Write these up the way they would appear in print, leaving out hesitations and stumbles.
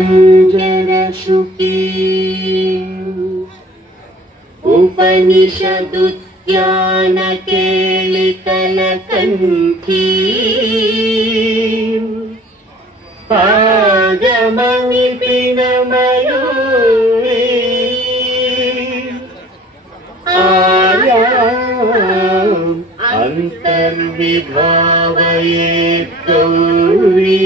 शुकी उपनिषदुद्यान केलिकलकण्ठी पादमविपिनमयूरी आर्याम् अन्तर्विभावयेत् गौरी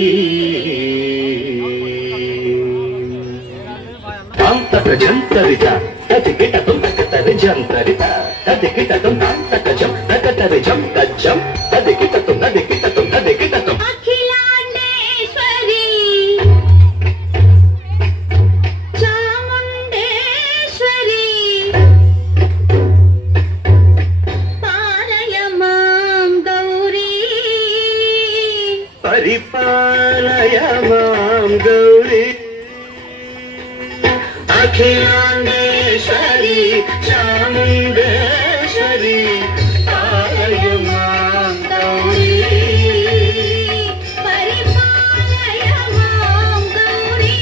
जंतरिता तदिकिट तुम तकतरि जंतरिता तदिकिट तुम तकजम तकतरि जम तजम तदिकिट तुम अखिलांडेश्वरी चामुंडेश्वरी पालय मां गौरी परिपालय मां गौरी अखिलांडेश्वरी चामुंडेश्वरी पालय मां गौरी परिपालय मां गौरी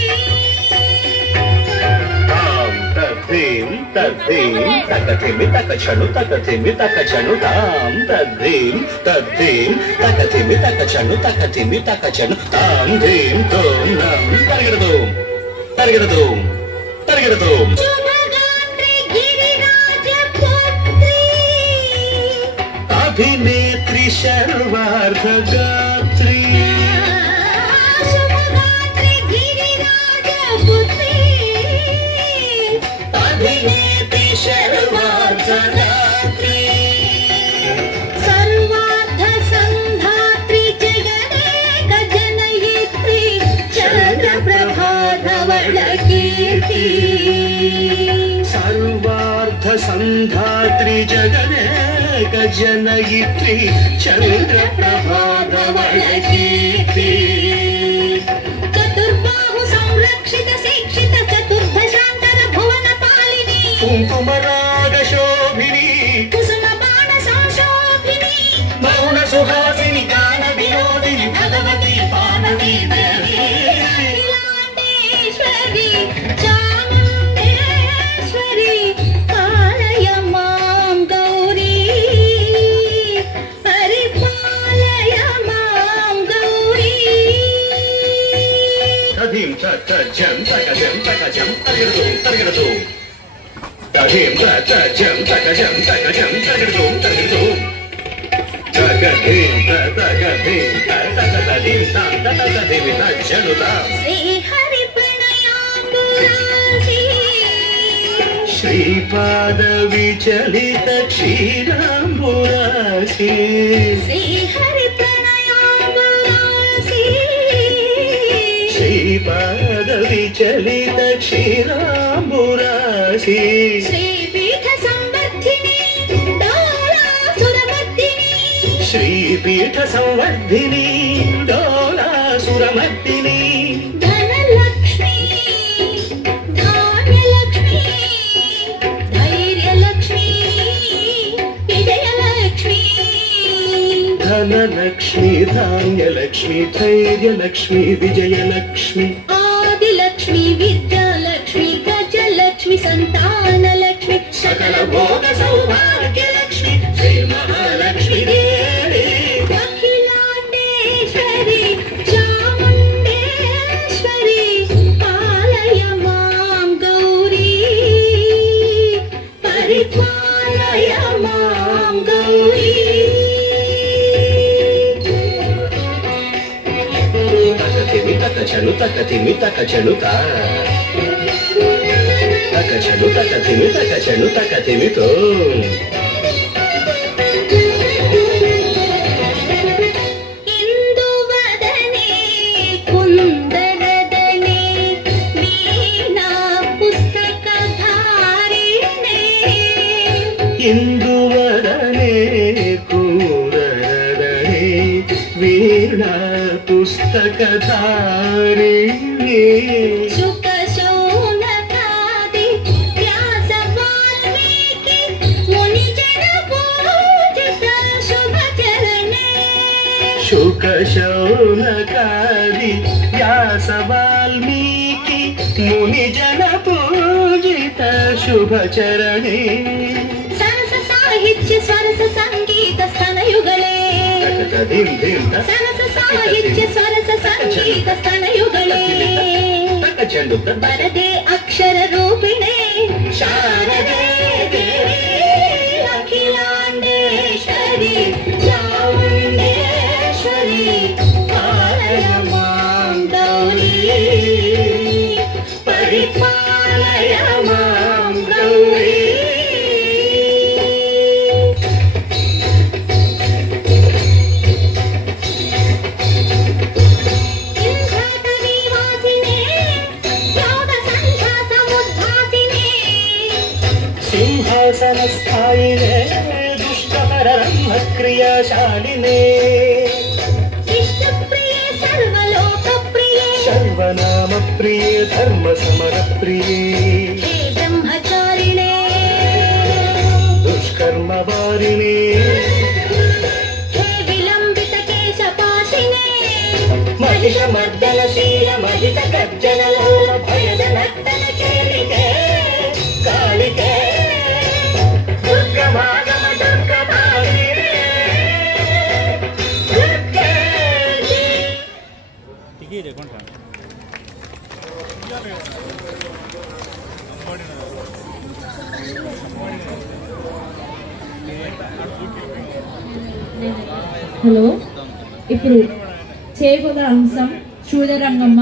तां तद्धीं तकथिमि तकचनु तां तद्धीं तकथिमि तकचनु तां धीं तों नं तर्गिरदूं शुभगात्री गिरिराजपुत्री अभिनेत्री सर्वार्थगात्री शुभगात्री गिरिराजपुत्री अभिनेत्री सर्वार्थगात्री सर्वार्थ संधात्री जगदेक जनयित्री चन्द्रप्रभा धवल कीर्ति सर्वार्थ संधात्री जगदेक जनयित्री चन्द्रप्रभा धवल कीर्ति चतुर्बाहु संरक्षित शिक्षित चतुर्भशांतर भुवन पालिनी कुंकुमराग शोभिनी कुसुम बाण संशोभिनी मौन सुहासिनी गान विनोदिनी भगवती पार्वती देवी अखिलांडेश्वरी चामुंडेश्वरी पालय मां गौरी परिपालय मां गौरी तधीं तजं तकजं तर्गिरदूं तधीं तजं तकजं तर्गिरदूं तगधीं तगधीं तां ततधीं तज्जनुतां श्री हरि प्रणयाम्बुरासी श्रीपाद विचलित क्षीराम्बुरासी श्री हरि प्रणयाम्बुरासी श्रीपाद विचलित क्षीराम्बुरासी श्रीपीठ संवर्धिनी डोलासुरमर्दिनी श्रीपीठ संवर्धिनी डोलासुरमर्दिनी धनलक्ष्मी धान्यलक्ष्मी धैर्यलक्ष्मी विजयलक्ष्मी धनलक्ष्मी धान्यलक्ष्मी धैर्यलक्ष्मी विजयलक्ष्मी आदिलक्ष्मी विद्यालक्ष्मी गजलक्ष्मी संतानलक्ष्मी सकल भोग सौभाग्यलक्ष्मी श्री महालक्ष्मी देवी अखिलांडेश्वरी चामुंडेश्वरी पालय मां गौरी परिपालय मां गौरी तकथिमि तकचनु तकथिमि तों इंदुवदने कुंदरदने वीणा पुस्तकधारिणे इंदुवदने कुंदरदने वीणा पुस्तकधारिणी शुक शौनकादि व्यास वाल्मीकि मुनिजन पूजित शुभ चरणे शुक शौनकादि व्यास वाल्मीकि ಮುನಿಜನ ಪೂಜಿತ ಶುಭ ಚರಣೆ ಸರಸ ಸಾಹಿತ್ಯ ಸ್ವರಸ ಸಂಗೀತ ಸ್ತನಯುಗಳೇ ಸರಸ ಸಾಹಿತ್ಯ ಸ್ವರಸ ಸಂಗೀತ ಸ್ತನಯುಗಳೇ ಬರದೆ ಅಕ್ಷರ ರೂಪಿಣೆ ಶಾರದೆ ದೇವಿ ಅಖಿಲಾಂಡೇಶ್ವರಿ ಚಾಮುಂಡೇಶ್ವರಿ ಪಾಲಯ ಮಾಂ ಗೌರಿ ಪರಿಪಾಲಯ ಮಾಂ ಗೌರಿ ಸಿಂಹಾಸನಸ್ಥಾಯಿನೇ ದುಷ್ಟಪರಬ್ರಹ್ಮ ಕ್ರಿಯಾಶಾಲಿನೇ ಇಷ್ಟಪ್ರಿಯೆ ಸರ್ವಲೋಕಪ್ರಿಯೆ ಸರ್ವನಾಮ ಪ್ರಿಯೆ ಧರ್ಮ ಸಮರ ಪ್ರಿಯೆ ಹೇ ಬ್ರಹ್ಮಚಾರಿಣೆ ದುಷ್ಕರ್ಮ ವಾರಿಣೆ ಹೇ ವಿಲಂಬಿತ ಕೇಶಪಾಶಿನೇ ಮಹಿಷ ಮರ್ದನಶೀಲ ಮಹಿತ ಗರ್ಜನ ಲೋಲ ಭಯದ ನರ್ತನ ಕೇಳಿಕೆ ಕಾಳಿಕೆ ದುರ್ಗಮಾಗಮ ದುರ್ಗಮಾಲಿನೇ ದುರ್ಗೇಶಿ ಟಿಕೆಟ್ ಕೊಂಡ್ರ హలో ఇప్పుడు చేగొల అంశం శూదరంగమ్మ